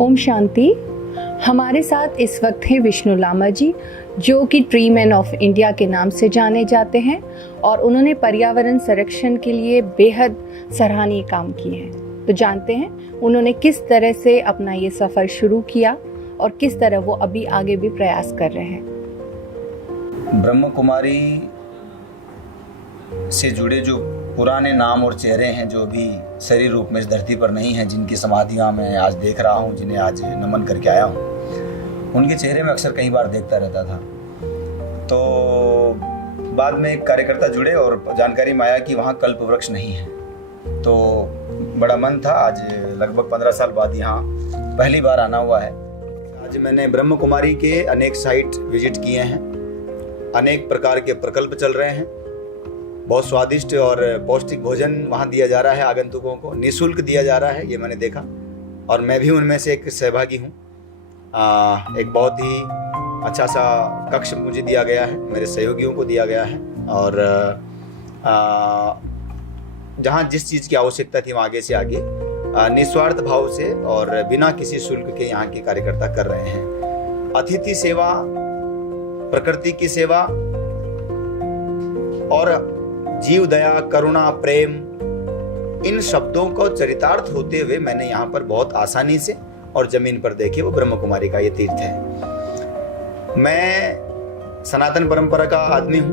ओम शांति। हमारे साथ इस वक्त हैं विष्णु लामा जी, जो कि ट्री मैन ऑफ इंडिया के नाम से जाने जाते हैं और उन्होंने पर्यावरण संरक्षण के लिए बेहद सराहनीय काम किए हैं। तो जानते हैं उन्होंने किस तरह से अपना ये सफ़र शुरू किया और किस तरह वो अभी आगे भी प्रयास कर रहे हैं। ब्रह्म कुमारी से जुड़े जो पुराने नाम और चेहरे हैं, जो अभी शरीर रूप में इस धरती पर नहीं हैं, जिनकी समाधियाँ मैं आज देख रहा हूँ, जिन्हें आज नमन करके आया हूँ, उनके चेहरे में अक्सर कई बार देखता रहता था। तो बाद में एक कार्यकर्ता जुड़े और जानकारी में आया कि वहाँ कल्प वृक्ष नहीं है। तो बड़ा मन था, आज लगभग 15 साल बाद यहाँ पहली बार आना हुआ है। आज मैंने ब्रह्म कुमारी के अनेक साइट विजिट किए हैं, अनेक प्रकार के प्रकल्प चल रहे हैं। बहुत स्वादिष्ट और पौष्टिक भोजन वहाँ दिया जा रहा है, आगंतुकों को निःशुल्क दिया जा रहा है, ये मैंने देखा और मैं भी उनमें से एक सहभागी हूँ। एक बहुत ही अच्छा सा कक्ष मुझे दिया गया है, मेरे सहयोगियों को दिया गया है और जहाँ जिस चीज़ की आवश्यकता थी वहाँ आगे से आगे निस्वार्थ भाव से और बिना किसी शुल्क के यहाँ के कार्यकर्ता कर रहे हैं। अतिथि सेवा, प्रकृति की सेवा और जीव दया, करुणा, प्रेम, इन शब्दों को चरितार्थ होते हुए मैंने यहाँ पर बहुत आसानी से और जमीन पर देखे वो ब्रह्म कुमारी का ये तीर्थ है। मैं सनातन परंपरा का आदमी हूँ,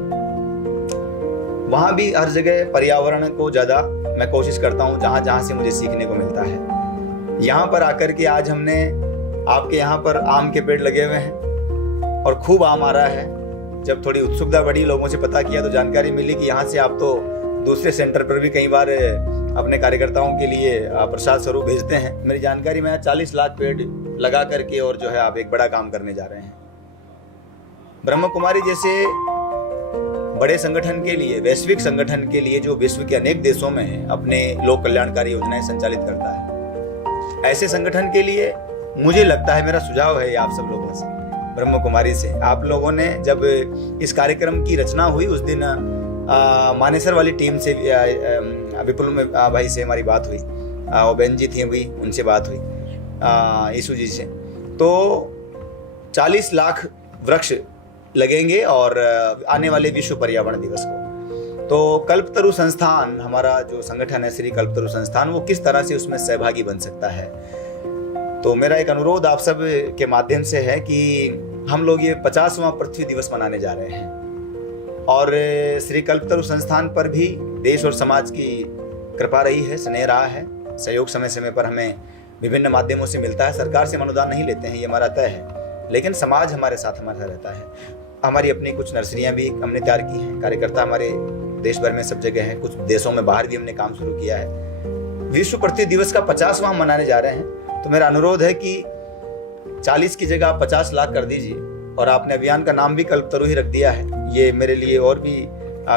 वहाँ भी हर जगह पर्यावरण को ज़्यादा मैं कोशिश करता हूँ जहाँ जहाँ से मुझे सीखने को मिलता है। यहाँ पर आकर के आज हमने आपके यहाँ पर आम के पेड़ लगे हुए हैं और खूब आम आ रहा है। जब थोड़ी उत्सुकता बढ़ी, लोगों से पता किया तो जानकारी मिली कि यहाँ से आप तो दूसरे सेंटर पर भी कई बार अपने कार्यकर्ताओं के लिए प्रसाद स्वरूप भेजते हैं। मेरी जानकारी में 40 लाख पेड़ लगा करके और जो है आप एक बड़ा काम करने जा रहे हैं। ब्रह्म कुमारी जैसे बड़े संगठन के लिए, वैश्विक संगठन के लिए, जो विश्व के अनेक देशों में है, अपने लोक कल्याणकारी योजनाएं संचालित करता है, ऐसे संगठन के लिए मुझे लगता है, मेरा सुझाव है आप सब लोगों से, ब्रह्म कुमारी से, आप लोगों ने जब इस कार्यक्रम की रचना हुई उस दिन मानेसर वाली टीम से विपुल में भाई से हमारी बात हुई, वो बहन जी थी, अभी उनसे बात हुई यीशु जी से। तो 40 लाख वृक्ष लगेंगे और आने वाले विश्व पर्यावरण दिवस को। तो कल्पतरु संस्थान, हमारा जो संगठन है श्री कल्पतरु संस्थान, वो किस तरह से उसमें सहभागी बन सकता है। तो मेरा एक अनुरोध आप सब के माध्यम से है कि हम लोग ये 50वां पृथ्वी दिवस मनाने जा रहे हैं और श्री कल्पतरु संस्थान पर भी देश और समाज की कृपा रही है, स्नेह रहा है, सहयोग समय समय पर हमें विभिन्न माध्यमों से मिलता है। सरकार से अनुदान नहीं लेते हैं, ये हमारा तय है, लेकिन समाज हमारे साथ रहता है। हमारी अपनी कुछ नर्सरियाँ भी हमने तैयार की हैं, कार्यकर्ता हमारे देश भर में सब जगह हैं, कुछ देशों में बाहर भी हमने काम शुरू किया है। विश्व पृथ्वी दिवस का 50वां मनाने जा रहे हैं, तो मेरा अनुरोध है कि 40 की जगह 50 लाख कर दीजिए और आपने अभियान का नाम भी कल्पतरु ही रख दिया है। ये मेरे लिए और भी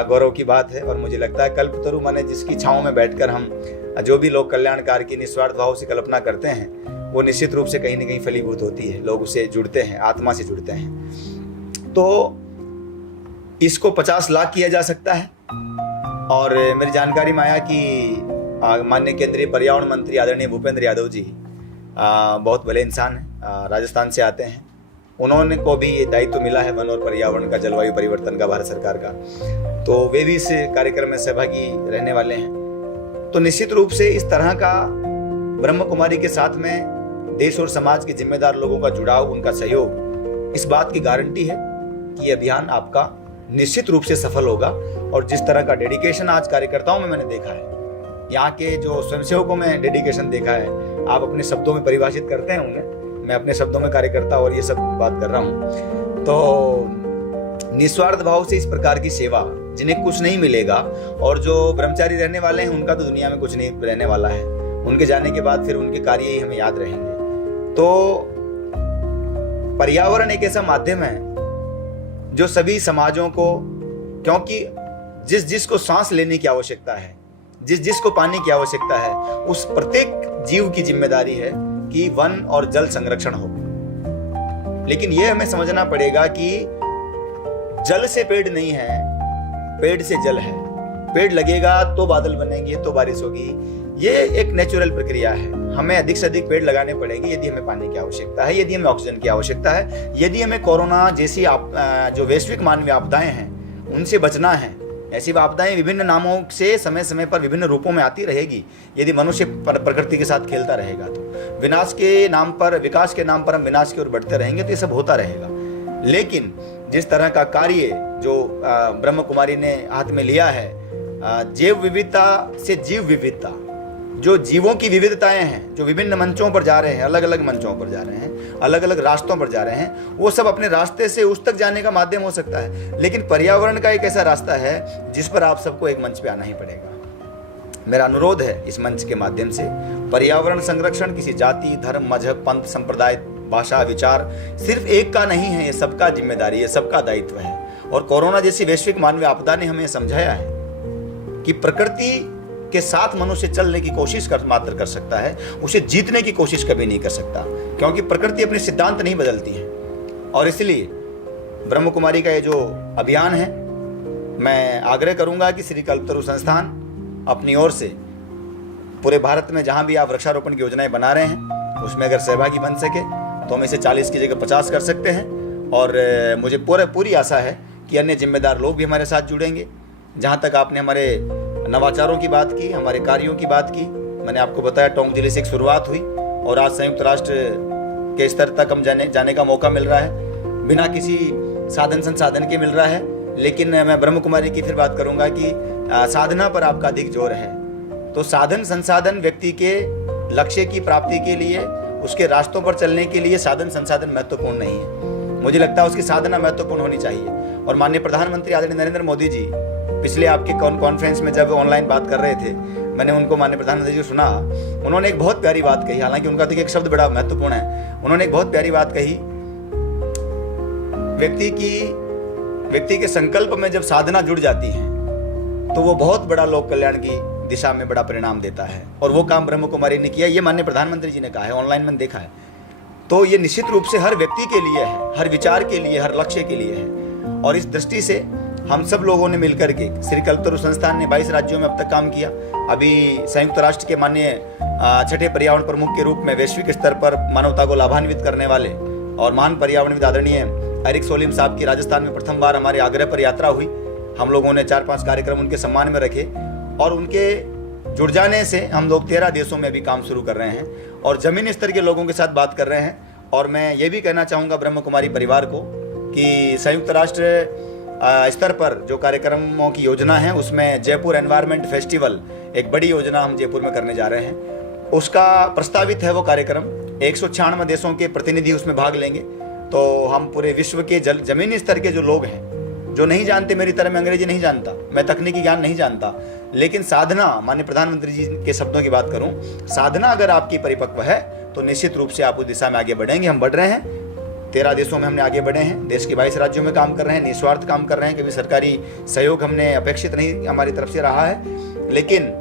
गौरव की बात है और मुझे लगता है कल्पतरु माने जिसकी छांव में बैठकर हम जो भी लोग कल्याण कार्य की निस्वार्थ भाव से कल्पना करते हैं, वो निश्चित रूप से कहीं न कहीं फलीभूत होती है, लोग उससे जुड़ते हैं, आत्मा से जुड़ते हैं। तो इसको 50 लाख किया जा सकता है और मेरी जानकारी में आया कि माननीय केंद्रीय पर्यावरण मंत्री आदरणीय भूपेंद्र यादव जी बहुत भले इंसान हैं, राजस्थान से आते हैं, उन्होंने को भी ये दायित्व मिला है वन और पर्यावरण का, जलवायु परिवर्तन का, भारत सरकार का, तो वे भी इस कार्यक्रम में सहभागी रहने वाले हैं। तो निश्चित रूप से इस तरह का ब्रह्म कुमारी के साथ में देश और समाज के जिम्मेदार लोगों का जुड़ाव, उनका सहयोग, इस बात की गारंटी है कि ये अभियान आपका निश्चित रूप से सफल होगा। और जिस तरह का डेडिकेशन आज कार्यकर्ताओं में मैंने देखा है, यहाँ के जो स्वयंसेवकों में डेडिकेशन देखा है, आप अपने शब्दों में परिभाषित करते हैं उन्हें, मैं अपने शब्दों में कार्यकर्ता और ये सब बात कर रहा हूँ। तो निस्वार्थ भाव से इस प्रकार की सेवा, जिन्हें कुछ नहीं मिलेगा और जो ब्रह्मचारी रहने वाले हैं उनका तो दुनिया में कुछ नहीं रहने वाला है, उनके जाने के बाद फिर उनके कार्य ही हमें याद रहेंगे। तो पर्यावरण एक ऐसा माध्यम है जो सभी समाजों को, क्योंकि जिस जिस को सांस लेने की आवश्यकता है, जिस जिस को पानी की आवश्यकता है, उस प्रत्येक जीव की जिम्मेदारी है कि वन और जल संरक्षण हो। लेकिन यह हमें समझना पड़ेगा कि जल से पेड़ नहीं है, पेड़ से जल है। पेड़ लगेगा तो बादल बनेंगे, तो बारिश होगी। ये एक नेचुरल प्रक्रिया है। हमें अधिक से अधिक पेड़ लगाने पड़ेंगे यदि हमें पानी की आवश्यकता है, यदि हमें ऑक्सीजन की आवश्यकता है, यदि हमें कोरोना जैसी जो वैश्विक मानवीय आपदाएं हैं उनसे बचना है। ऐसी आपदाएं विभिन्न नामों से समय समय पर विभिन्न रूपों में आती रहेगी। यदि मनुष्य प्रकृति के साथ खेलता रहेगा तो विनाश के नाम पर, विकास के नाम पर हम विनाश की ओर बढ़ते रहेंगे, तो ये सब होता रहेगा। लेकिन जिस तरह का कार्य जो ब्रह्म कुमारी ने हाथ में लिया है, जैव विविधता से जीव विविधता, जो जीवों की विविधताएं हैं, जो विभिन्न मंचों पर जा रहे हैं, अलग अलग मंचों पर जा रहे हैं, अलग अलग रास्तों पर जा रहे हैं, वो सब अपने रास्ते से उस तक जाने का माध्यम हो सकता है। लेकिन पर्यावरण का एक ऐसा रास्ता है जिस पर आप सबको एक मंच पे आना ही पड़ेगा। मेरा अनुरोध है इस मंच के माध्यम से, पर्यावरण संरक्षण किसी जाति, धर्म, मजहब, पंथ, संप्रदाय, भाषा, विचार सिर्फ एक का नहीं है, ये सबका जिम्मेदारी है, सबका दायित्व है। और कोरोना जैसी वैश्विक मानवीय आपदा ने हमें समझाया है कि प्रकृति के साथ मनुष्य चलने की कोशिश मात्र कर सकता है, उसे जीतने की कोशिश कभी नहीं कर सकता, क्योंकि प्रकृति अपने सिद्धांत नहीं बदलती है। और इसलिए ब्रह्म कुमारी का ये जो अभियान है, मैं आग्रह करूंगा कि श्री कल्पतरु संस्थान अपनी ओर से पूरे भारत में जहां भी आप वृक्षारोपण की योजनाएं बना रहे हैं उसमें अगर सहभागी बन सके तो हम इसे 40 की जगह 50 कर सकते हैं। और मुझे पूरी आशा है कि अन्य जिम्मेदार लोग भी हमारे साथ जुड़ेंगे। जहाँ तक आपने हमारे नवाचारों की बात की, हमारे कार्यों की बात की, मैंने आपको बताया टोंक जिले से एक शुरुआत हुई और आज संयुक्त राष्ट्र के स्तर तक हम जाने का मौका मिल रहा है, बिना किसी साधन संसाधन के मिल रहा है। लेकिन मैं ब्रह्म कुमारी की फिर बात करूंगा कि साधना पर आपका अधिक जोर है। तो साधन संसाधन व्यक्ति के लक्ष्य की प्राप्ति के लिए, उसके रास्तों पर चलने के लिए साधन संसाधन महत्वपूर्ण नहीं है। मुझे लगता है उसकी साधना महत्वपूर्ण होनी चाहिए। और माननीय प्रधानमंत्री आदरणीय नरेंद्र मोदी जी पिछले आपके कॉन्फ्रेंस में जब ऑनलाइन बात कर रहे थे, मैंने उनको माननीय प्रधानमंत्री जी को सुना, उन्होंने एक बहुत प्यारी बात कही। हालांकि उनका तो एक शब्द बड़ा महत्वपूर्ण है। उन्होंने एक बहुत प्यारी बात कही, व्यक्ति के संकल्प में जब साधना जुड़ जाती है तो वो बहुत बड़ा लोक कल्याण की दिशा में बड़ा परिणाम देता है। और वो काम ब्रह्म कुमारी ने किया, ये माननीय प्रधानमंत्री जी ने कहा है, ऑनलाइन मैंने देखा है। तो ये निश्चित रूप से हर व्यक्ति के लिए है, हर विचार के लिए, हर लक्ष्य के लिए है। और इस दृष्टि से हम सब लोगों ने मिलकर के, श्री कल्पतरु संस्थान ने 22 राज्यों में अब तक काम किया। अभी संयुक्त राष्ट्र के माननीय छठे पर्यावरण प्रमुख के रूप में वैश्विक स्तर पर मानवता को लाभान्वित करने वाले और महान पर्यावरणविद आदरणीय एरिक सोलिम साहब की राजस्थान में प्रथम बार हमारे आग्रह पर यात्रा हुई। हम लोगों ने 4-5 कार्यक्रम उनके सम्मान में रखे और उनके जुड़ जाने से हम लोग 13 देशों में अभी काम शुरू कर रहे हैं और जमीनी स्तर के लोगों के साथ बात कर रहे हैं। और मैं ये भी कहना चाहूँगा ब्रह्म कुमारी परिवार को कि संयुक्त राष्ट्र स्तर पर जो कार्यक्रमों की योजना है उसमें जयपुर एनवायरनमेंट फेस्टिवल, एक बड़ी योजना हम जयपुर में करने जा रहे हैं। उसका प्रस्तावित है वो कार्यक्रम, 196 देशों के प्रतिनिधि उसमें भाग लेंगे। तो हम पूरे विश्व के जमीनी स्तर के जो लोग हैं, जो नहीं जानते, मेरी तरह मैं अंग्रेजी नहीं जानता, मैं तकनीकी ज्ञान नहीं जानता, लेकिन साधना, माननीय प्रधानमंत्री जी के शब्दों की बात करूं, साधना अगर आपकी परिपक्व है तो निश्चित रूप से आप उस दिशा में आगे बढ़ेंगे। हम बढ़ रहे हैं, 13 देशों में हमने आगे बढ़े हैं, देश के 22 राज्यों में काम कर रहे हैं, निस्वार्थ काम कर रहे हैं। कभी सरकारी सहयोग हमने अपेक्षित नहीं हमारी तरफ से रहा है। लेकिन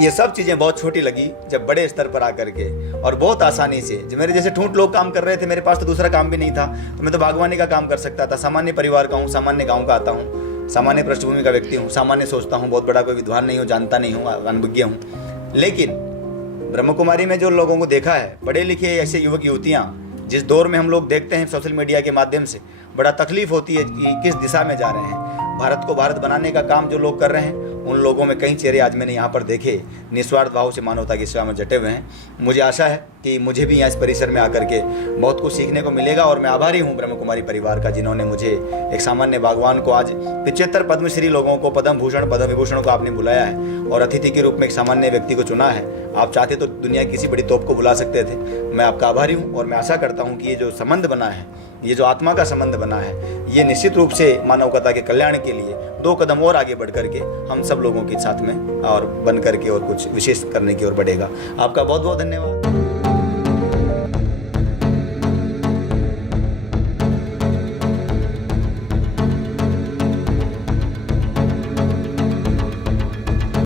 ये सब चीज़ें बहुत छोटी लगी जब बड़े स्तर पर आकर के और बहुत आसानी से, जो मेरे जैसे ठूंठ लोग काम कर रहे थे, मेरे पास तो दूसरा काम भी नहीं था, तो मैं तो बागवानी का काम कर सकता था। सामान्य परिवार का हूँ, सामान्य गाँव का आता हूँ, सामान्य पृष्ठभूमि का व्यक्ति हूँ, सामान्य सोचता हूँ, बहुत बड़ा कोई विद्वान नहीं हूँ, जानता नहीं हूँ, अनुभज्ञ हूँ। लेकिन ब्रह्म कुमारी में जो लोगों को देखा है, पढ़े लिखे ऐसे युवक युवतियाँ, जिस दौर में हम लोग देखते हैं सोशल मीडिया के माध्यम से, बड़ा तकलीफ होती है कि किस दिशा में जा रहे हैं। भारत को भारत बनाने का काम जो लोग कर रहे हैं, उन लोगों में कई चेहरे आज मैंने यहाँ पर देखे, निस्वार्थ भाव से मानवता की सेवा में डटे हुए हैं। मुझे आशा है कि मुझे भी यहाँ इस परिसर में आकर के बहुत कुछ सीखने को मिलेगा और मैं आभारी हूँ ब्रह्म कुमारी परिवार का, जिन्होंने मुझे, एक सामान्य बागवान को, आज 75 पद्मश्री लोगों को, पद्म भूषण, पद्म विभूषण को आपने बुलाया है और अतिथि के रूप में एक सामान्य व्यक्ति को चुना है। आप चाहते तो दुनिया की किसी बड़ी तोप को बुला सकते थे। मैं आपका आभारी हूँ और मैं आशा करता हूँ कि ये जो संबंध बना है, ये जो आत्मा का संबंध बना है, ये निश्चित रूप से मानवता के कल्याण के लिए 2 कदम और आगे बढ़ करके हम सब लोगों के साथ में और बन करके और कुछ विशेष करने की ओर बढ़ेगा। आपका बहुत बहुत धन्यवाद।